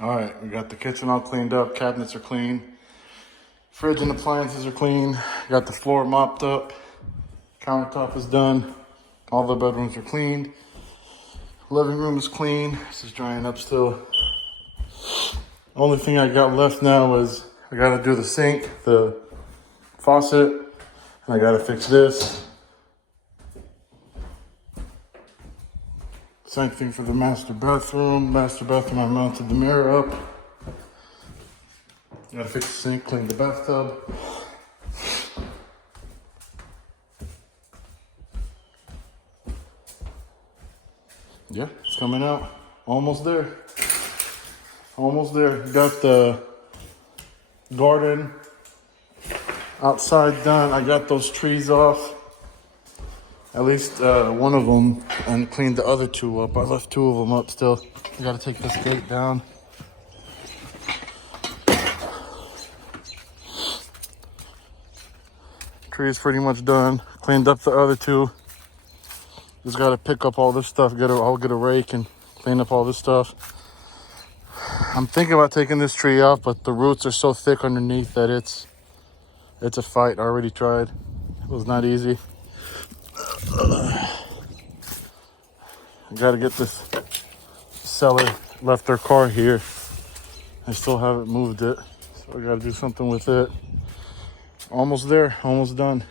All right, we got the kitchen all cleaned up. Cabinets are clean. Fridge and appliances are clean. Got the floor mopped up. Countertop is done. All the bedrooms are cleaned. Living room is clean. This is drying up still. Only thing I got left now is I gotta do the sink, the faucet, and I gotta fix this. Same thing for the master bathroom. Master bathroom, I mounted the mirror up. Gotta fix the sink, clean the bathtub. Yeah, it's coming out. Almost there. Almost there. Got the garden outside done. I got those trees off. At least one of them, and cleaned the other two up. I left two of them up still. I gotta take this gate down. Tree is pretty much done. Cleaned up the other two. Just gotta pick up all this stuff. I'll get a rake and clean up all this stuff. I'm thinking about taking this tree out, but the roots are so thick underneath that it's a fight. I already tried. It was not easy. I gotta get this seller left their car here. I still haven't moved it, so I gotta do something with it. Almost there, almost done.